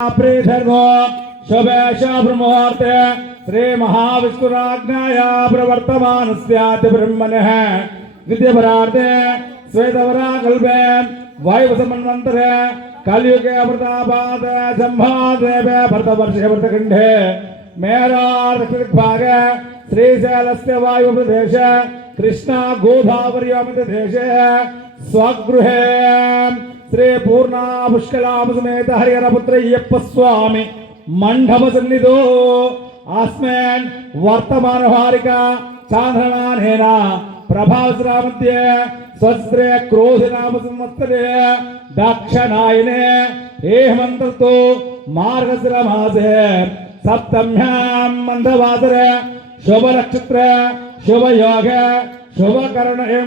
प्रीधर्मो शुभे शुभमुहूर्ते श्री महाविष्णुराज्ञाया प्रवर्तमानस्याति ब्रह्मणः विद्यपरार्थे श्वेतवराकल्पे वायुसमन्वन्तरे कलियुगे अमृतापाद सम्भादेवे भरतवर्षे भरतखण्डे मेरार्धकृद्भागे श्रीशैलस्य वायुप्रदेश कृष्णा गोदावर्यामृतदेशे स्वगृहे శ్రీ పూర్ణా పుష్కలామసమేత హరిహరపుత్ర అయ్యప్ప స్వామి మండప సన్నిధో ఆస్మాన్ వర్తమాన హారిక చాంద్రనాథేన ప్రభావశ్రామధ్యే స్వస్త్రే క్రోధి నామ సంవత్సరే దక్షిణాయనే హేమంతతో మార్గశిర మాసే సప్తమ్యాం మందవాసరే శుభ నక్షత్ర శుభయోగ శుభకరణ ఏం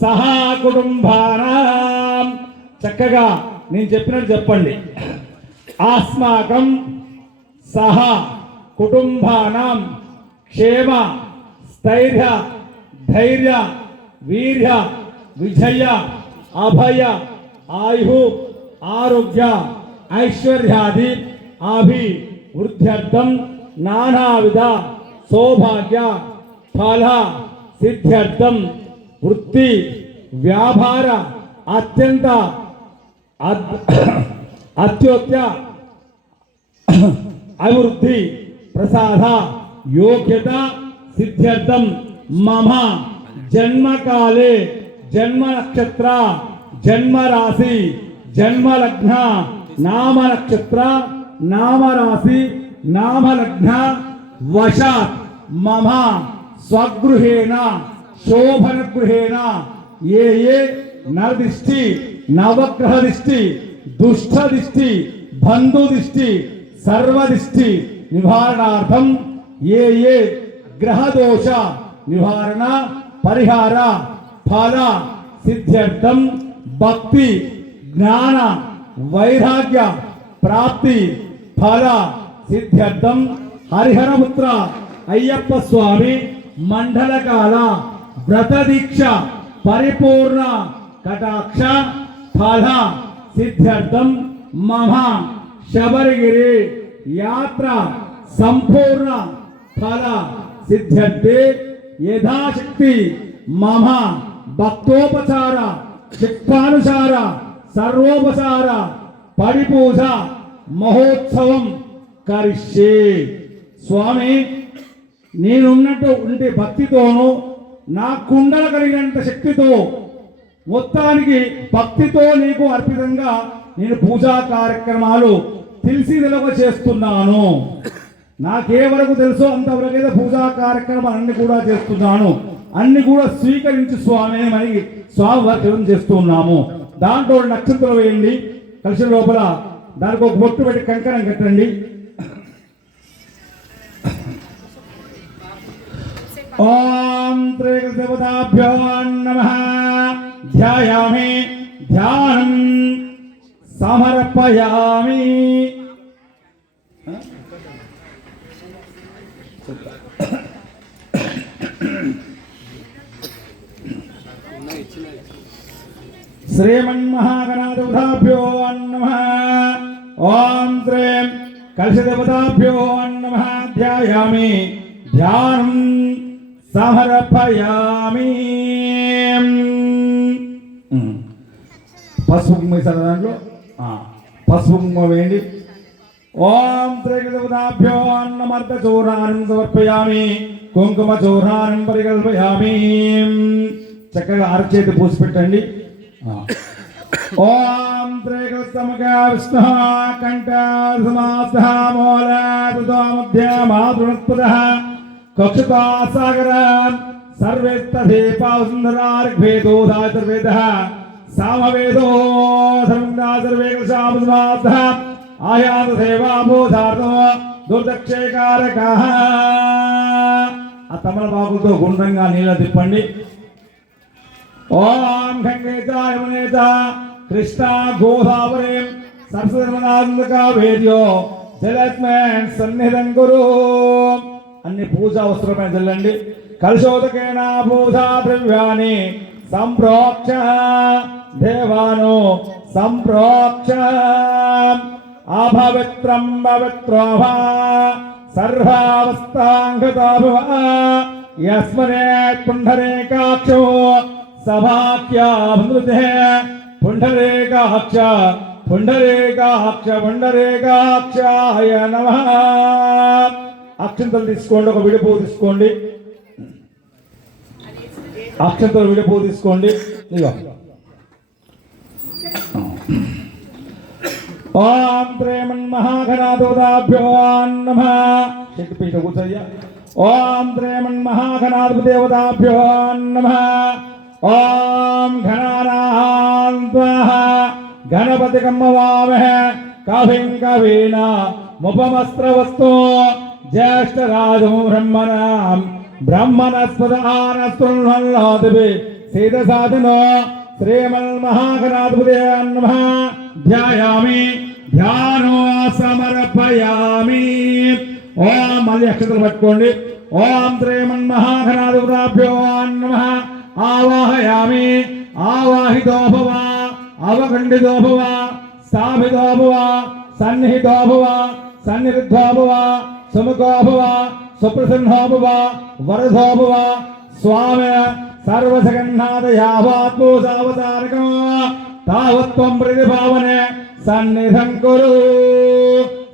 సహా కుటుంబానాం చక్కగా నేను చెప్పినట్టు చెప్పండి. ఆస్మాకం సహా కుటుంబానాం క్షేమ స్థైర్య ధైర్య వీర్య విజయ అభయ ఆయు ఆరోగ్య ఐశ్వర్యాది అభి వృద్ధ్యర్థం నానావిధ సౌభాగ్య ఫల సిద్ధ్యర్థం వృత్తి వ్యాపార అత్యంత అద్- అత్యోత్య అభివృద్ధి ప్రసాద యోగ్యత సిద్ధ్యర్థం మమ జన్మకాలే జన్మ నక్షత్ర జన్మ రాశి జన్మ లగ్న నామ నక్షత్ర నామ రాశి నామ లగ్న వశాత్ మమ స్వగృహేణ శోభన గృహేణ ఏ ఏ నరదిష్టి నవగ్రహ దిష్టి దుష్ట దిష్టి బంధు దిష్టి సర్వదిష్టి నివారణార్థం ఏ ఏ గ్రహ దోష నివారణ పరిహార ఫల సిద్ధ్యర్థం భక్తి జ్ఞాన వైరాగ్య ప్రాప్తి ఫల సిద్ధ్యర్థం హరిహరపుత్ర అయ్యప్ప స్వామి మండలకాల వ్రత దీక్ష పరిపూర్ణ కటాక్ష ఫల సిద్ధ్యర్థం మమ శబరిగిరి యాత్ర సంపూర్ణ ఫల సిద్ధ్యర్థే యథాశక్తి మమ భక్తోపచార శక్తానుసార సర్వోపచార పరిపూజ మహోత్సవం కరిష్యే స్వామి నేనున్నట్టు ఉండే భక్తితోనూ నా కుండల కలిగినంత శక్తితో మొత్తానికి భక్తితో నీకు అర్పితంగా నేను పూజా కార్యక్రమాలు తెలిసి తెలవ చేస్తున్నాను. నాకే వరకు తెలుసో అంతవరకు అయితే పూజా కార్యక్రమాలు అన్ని కూడా చేస్తున్నాను. అన్ని కూడా స్వీకరించి స్వామి మరి స్వామి చేస్తున్నాము దాంట్లో నక్షత్రం వేయండి. కలిసిన లోపల దానికి ఒక బొట్టు పెట్టి కంకణం కట్టండి. ఓం త్రిదేవతాభ్యో నమ ధ్యాయామి ధ్యానం సమర్పయామి శ్రీమన్మహాగణాదేవతాభ్యో నమ ఓం శ్రీం కలశదేవతాభ్యో నమ ధ్యాయామి ధ్యానం సమర్పయామి ఉమ్. పసుపు కుంకుమ దాంట్లో? ఆ, పసుపు వేయండి. ఓం త్రిగదేవతాభ్యో అన్నమర్ద చూర్ణాన్ని సమర్పయామి. కుంకుమ చూర్ణాన్ని పరికల్పయామి. చక్కగా అరచేతి పూసి పెట్టండి. ఓం త్రిగస్తముఖ విష్ణు కంఠ సమాస్థ మూల మధ్య మాతృపద కక్షుతా సాగర సర్వేస్తేపాసుందరార్భేదోధాచర్వేద సామవేదో ధర్మా సర్వే కృషామస్మాత్ ఆయాత సేవాబోధార్థం దుర్దక్షేకారక ఆ తమలపాకులతో గుండ్రంగా నీళ్ళ తిప్పండి. ఓం గంగేత యమునేత కృష్ణ గోదావరి సరస్వతిమనాందక వేద్యో జలస్మేన్ సన్నిధం గురు అన్ని పూజ వస్త్రమైన చల్లండి. కలశోదకేన పూజా ద్రవ్యాన్ని సంప్రోక్ష దేవాను సంప్రోక్ష అభవిత్రం పవిత్రోభా సర్వావస్థాంగతాభవ యస్మనే పుండరేకాక్షో సభాఖ్యామృతే పుండరేకాక్ష పుండరేకాక్ష పుండరేకాక్షాయ నమః అక్షంతలు తీసుకోండి ఒక విడిపో తీసుకోండి. అక్షంతలు విడిపో తీసుకోండి. ఇదిగో. ఓం ప్రేమన్ మహాఘనాథోదాభ్యో నమ. శక్తిపీఠ కూర్చోయ్యా. ఓం ప్రేమన్ మహాఘనాధిపదేవతాభ్యో నమ. ఓం ఘనానాహ గణపతి కమ్మవామహ కవిం కవీన ముపమస్త్రవస్తు. జ్యేష్ఠరాజం బ్రహ్మణాం బ్రహ్మణస్పదానస్తృణ్వల్లోదిభి సీతసాధనో శ్రీమన్మహాగణాధిపతే నమ ధ్యాయామి ధ్యానో సమర్పయామి ఓం మళ్ళీ అక్షతలు పట్టుకోండి ఓం శ్రీమన్మహాగణాధిపతాభ్యో నమ ఆవాహయామి ఆవాహితో భవ అవఖండితో భవ స్థాపితో భవ సన్నిహితో భవ స్వామి సర్వసగన్నాథయావాత్మోసావతారకం తావత్వం ప్రతిభావనే సన్నిధం కురు.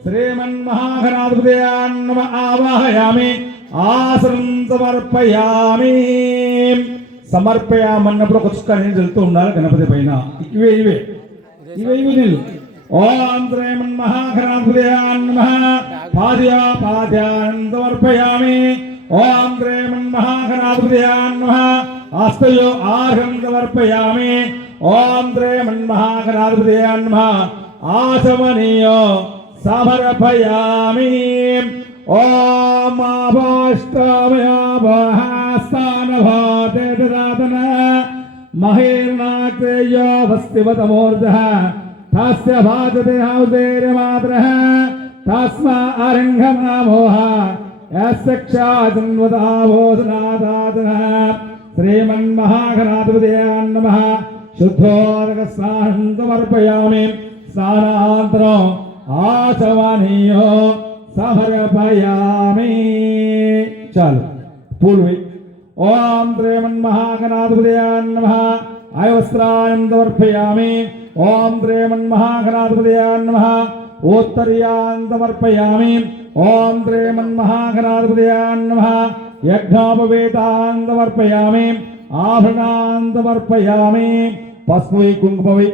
శ్రీమన్మహాగణాధిపతయాన్నమ ఆవాహయామి ఆసనం సమర్పయామి. సమర్పయామన్నప్పుడు ఒక చుక్క నీళ్ళు వెళ్తూ ఉండాలి గణపతి పైన. ఇవే ఇవే. ఇవే ఇవి నీళ్ళు. ఓం శ్రీమన్మహాగణాధిపతయాన్నమ పాద్యా పాద్యాన్ సమర్పయామి ఓం శ్రీమన్మహాగణాధిపతయాన్నమ ఆస్తయో ఆర్హం సమర్పయామి ఓం శ్రీమన్మహాగణాధిపతయాన్నమ ఆచమనీయో సమర్పయామి. ఓం ఆభాష్టమయాభాస్తానభాతేతదాతన మహేర్నాక్రేయోవస్తివతమూర్ధः తస్య భాజతే హౌదేర్యమాత్రः తస్మా అరంగమామోహ యస్య క్షాజన్వదాభోజనాదాతన శ్రీమన్మహాగణాధిపతయాన్ నమః శుద్ధోదక స్నానం సమర్పయామి స్నానాంతరం ఆచమనీయో సమర్పయామి చాలు పూలు వేయి. ఓం శ్రీమన్మహాగణాధిపతయాన్ నమః అయవస్త్రాయం సమర్పయామి ఓం శ్రీమన్మహాగణాధిపతయాన్ నమః. ఓత్తర్యాన్ సమర్పయామి ఓం శ్రీమన్మహాగణాధిపతయాన్ నమః. యజ్ఞోపవేతాన్ సమర్పయామి ఆభరణాన్ సమర్పయామి పసుపు కుంకుమవి.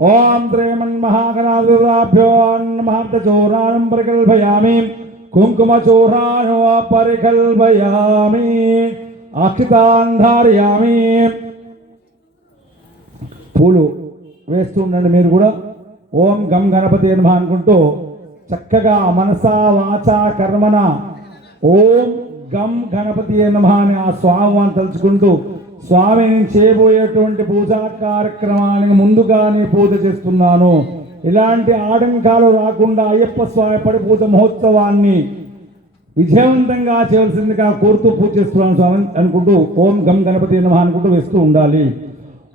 ఓం శ్రీమన్మహాగణాధిపతాభ్యో నమః. పరికల్పయామి. కుంకుమచూర్ణాను పరికల్పయామి. అక్షితాన్ ధారయామి పూలు వేస్తూ ఉండండి మీరు కూడా. ఓం గం గణపతి నమ అనుకుంటూ చక్కగా మనసా వాచ కర్మన ఓం గం గణపతి నమ అని ఆ స్వామిని తలుచుకుంటూ స్వామి నేను చేయబోయేటువంటి పూజా కార్యక్రమానికి ముందుగానే పూజ చేస్తున్నాను. ఇలాంటి ఆటంకాలు రాకుండా అయ్యప్ప స్వామి పడి పూజ మహోత్సవాన్ని విజయవంతంగా చేయవలసిందిగా కోరుతూ పూజ చేస్తున్నాను స్వామి అనుకుంటూ ఓం గం గణపతి నమ అనుకుంటూ వేస్తూ ఉండాలి.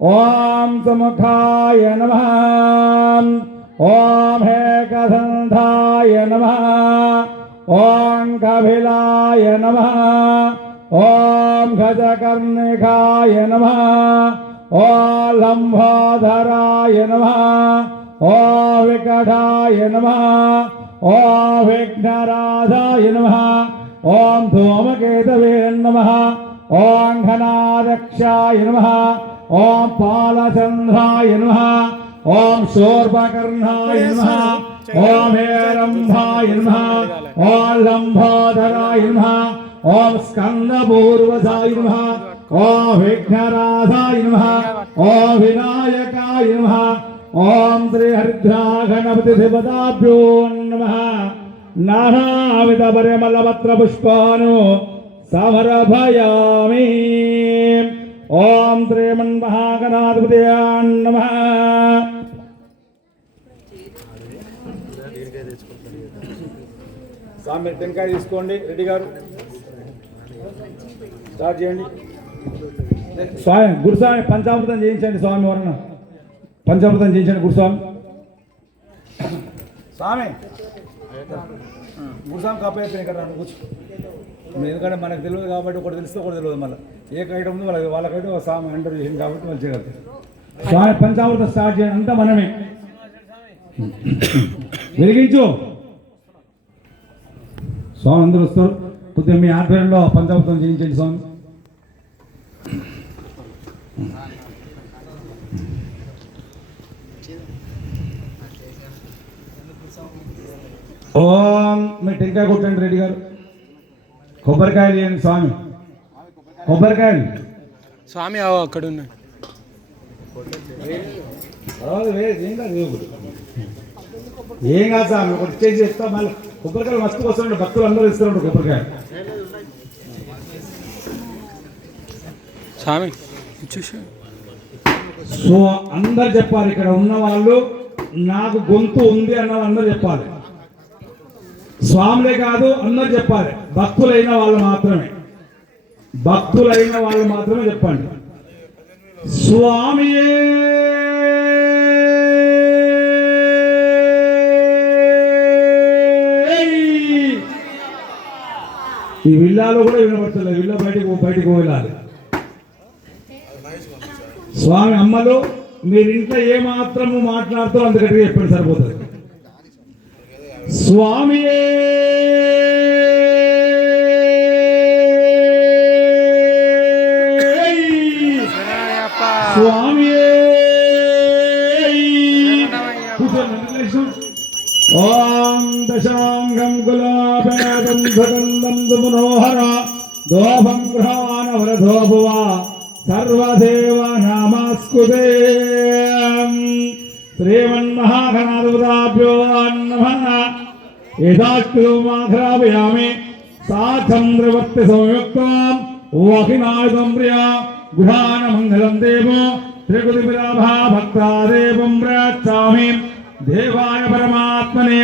ఓం సుముఖాయ నమ. ఓం హేకదంధాయ నమ. ఓం కపిలాయ నమ. ఓం గజకర్ణికాయ నమ. ఓం లంబోధరాయ నమ. ఓం వికటాయ నమ. ఓం విఘ్నరాజాయ నమ. ఓం ధూమకేతవే నమ. ఓం ఘనాదక్షాయ నమ. ఓం పాలచంద్రాయ నమ. ఓం శోర్పకర్ణాయ నమ. ఓం హేరంభాయ నమ. ఓం లంబోదరాయ నమ. ఓం స్కందపూర్వసాయ నమ. ఓం విఘ్నరాధాయ నమ. ఓం వినాయకాయ నమ. ఓం శ్రీ హరిద్రా గణపతి దేవతాభ్యో నమ. నానావిధ పరిమళపత్ర పుష్పాను సమరభయామి ఓం శ్రీమన్మహాగణాధిపతి నమ స్వామి టెంకాయ తీసుకోండి రెడ్డి గారు. స్టార్ట్ చేయండి. స్వామి గురుస్వామి పంచామృతం చేయించండి స్వామి వలన పంచామృతం చేయించండి గురుస్వామి. స్వామి గురుస్వామి కాపీ అయిపోయినాయి ఇక్కడ కూర్చో. ఎందుకంటే మనకు తెలియదు కాబట్టి ఒకటి తెలిస్తే ఒకటి తెలియదు మళ్ళీ. ఏ ఐటమ్ ఉందో వాళ్ళకి వాళ్ళకైతే ఒక స్వామి అండర్ చేసింది కాబట్టి వాళ్ళు చేయగలుగుతారు. పంచామృత స్టార్ట్ చేయండి అంతా మనమే. వెలిగించు. స్వామి అందరూ వస్తారు. కొద్దిగా మీ ఆధ్వర్యంలో పంచామృతం చేయించండి స్వామి. ఓం మీరు టెంకాయ కొట్టండి రెడ్డి గారు. కొబ్బరికాయలు ఇవ్వండి స్వామి. కొబ్బరికాయలు. స్వామి అక్కడ వేయ్, ఏం కాదు స్వామి ఒకటి చేసి చెప్తా మళ్ళీ కొబ్బరికాయలు మస్తు వస్తున్నాడు భక్తులు అందరూ ఇస్తున్నారు కొబ్బరికాయ స్వామి సో అందరు చెప్పాలి ఇక్కడ ఉన్న వాళ్ళు నాకు గొంతు ఉంది అన్న అందరూ చెప్పాలి. స్వాములే కాదు అందరు చెప్పాలి. భక్తులైన వాళ్ళు మాత్రమే. భక్తులైన వాళ్ళు మాత్రమే చెప్పండి. స్వామియే! ఈ విల్లాలో కూడా వినబడతలేదు. విల్ల బయటకు బయటకు వెళ్ళాలి స్వామి అమ్మలు మీరు ఇంట్లో ఏ మాత్రము మాట్లాడుతూ అంత చెప్పండి సరిపోతుంది. స్వామి सुगन्धं सुमनोहर दोभं गृहानवरधोभुवा सर्वदेवनामास्कुते श्रीमन्महाघनाधिपताभ्यो नमः। यदाख्यामि सा चन्द्रवर्ति संयुक्ताम् वहिनायुधम्रिया गुहानमङ्गलं देवो त्रिकुतिपिलाभा भक्ता देवं प्रयच्छामि। देवाय परमात्मने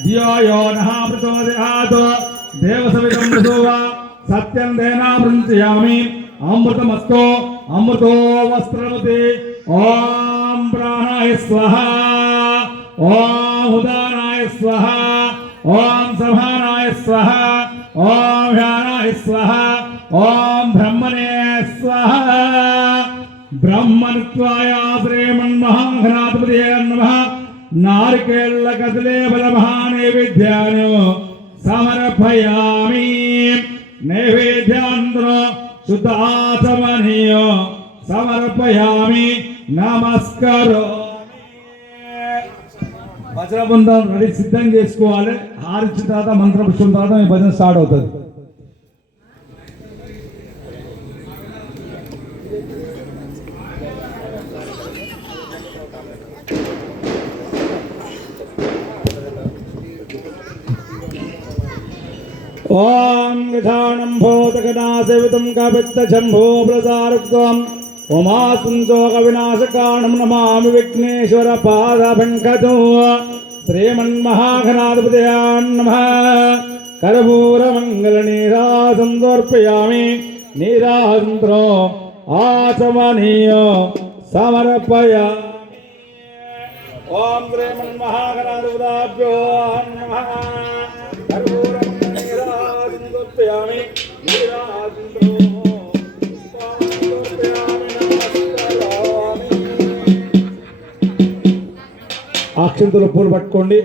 ధియో యో నః ప్రచోదయాత్ దేవసవితం మృదువ సత్యం దేనా వృంచయామి అమృతమస్తో అమృతో వస్త్రమతి ఓం ప్రాణాయ స్వహ ఓం ఉదానాయ స్వహ ఓం సమానాయ స్వహ ఓం ధ్యానాయ స్వహ ఓం బ్రహ్మణే స్వహ బ్రహ్మణత్వాయ శ్రీమన్మహాఘనాధిపతి నమ నారికేళ్ళ కదలే బలమహానైవేద్యాను సమర్పయామి నైవేద్యాంధ్రో శుద్ధాచమనీయ సమర్పయామి నమస్కారం భజన బృందం రెడీ సిద్ధం చేసుకోవాలి। హారించిన తర్వాత మంత్రపుష్పం తర్వాత మీ భజన స్టార్ట్ అవుతుంది। ఓం గజానం భూతగణాసేవితం కవిత్తశంభో ప్రసారుక్తం ఉమాసుంచోక వినాశకాణం నమామి విఘ్నేశ్వర పాదపంకజో శ్రీమన్మహాఘనాధిపతయాన్ నమ కర్పూరమంగళ నీరాజం సమర్పయామి నీరాజంత్రో ఆచమనీయో సమర్పయామి ఓం శ్రీమన్మహాఘనాధిపతాభ్యో నమ అక్షంతుల పూలు పట్టుకోండి.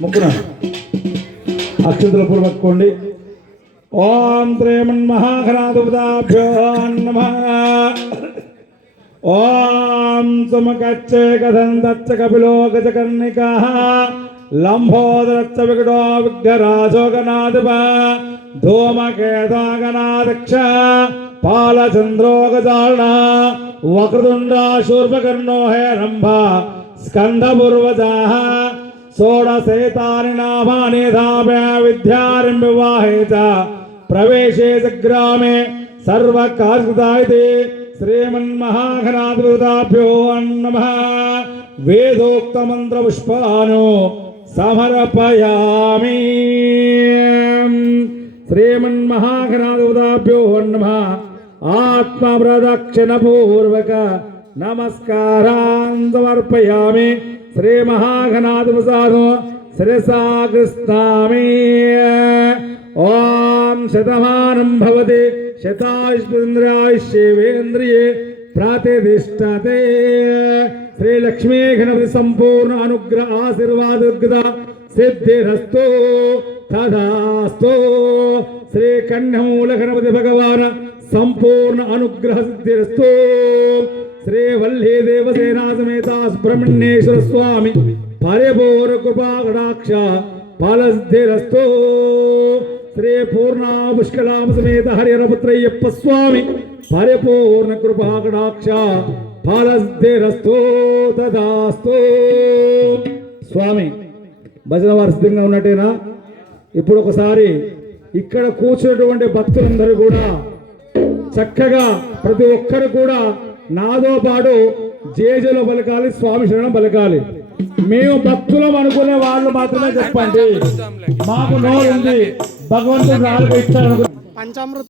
ముక్కున. అక్షంతుల పూలు పట్టుకోండి. ఓం త్రేమన్ మహాఘనాదుపదాభ్యో నమ. ఓం సుమకచ్చే కథంతచ్చ కపిలో గజకర్ణికా. లంబోదరచ్చ వికటో విఘ్నరాజోగనాథప. ధూమకేతాగనాదక్ష పాలచంద్రోగజాళ వక్రతుండా శూర్పకర్ణో హేరంభ స్కంధపూర్వజాః షోడశేతాని నామాని ధామ్య విద్యారం వివాహే చ ప్రవేశే చ గ్రామే సర్వకార్యదాయితే శ్రీమన్మహాఘనాధిపతాభ్యో నమ వేదోక్త మంత్ర పుష్పాను సమర్పయామి శ్రీమన్మహాఘనాధిపతాభ్యో నమ ఆత్మ ప్రదక్షిణ పూర్వక నమస్కారాన్ సమర్పయామి శ్రీ మహాఘనాధిపసాను శిరసా కృష్ణామి. ఓం శతమానం భవతి శతాయుష్ేంద్రియే ప్రాతిష్టతే. శ్రీ లక్ష్మీ గణపతి సంపూర్ణ అనుగ్రహ ఆశీర్వాద సిద్ధిరస్తో. తదాస్తో. శ్రీ కన్యమూల గణపతి భగవాన్ సంపూర్ణ అనుగ్రహ సిద్ధిరస్తో. శ్రీ వల్లీ దేవసేనా సమేత సుబ్రహ్మణ్యేశ్వర స్వామి పరిపూర్ణ కృపాకటాక్ష ఫలసిద్ధిరస్తు శ్రీ పూర్ణ పుష్కలామ సమేత హరిహరపుత్రయ్యప్ప స్వామి పరిపూర్ణ కృపాకటాక్ష ఫలసిద్ధిరస్తు తదాస్తో. స్వామి భజన వారు సిద్ధంగా ఉన్నట్టేనా? ఇప్పుడు ఒకసారి ఇక్కడ కూర్చున్నటువంటి భక్తులందరూ కూడా చక్కగా ప్రతి ఒక్కరు కూడా నాతో పాటు జేజలు పలకాలి స్వామి శరణం పలకాలి. మేము భక్తులం అనుకునే వాళ్ళు మాత్రమే చెప్పండి. మాకు నోరు ఉంది భగవంతుడు పంచామృత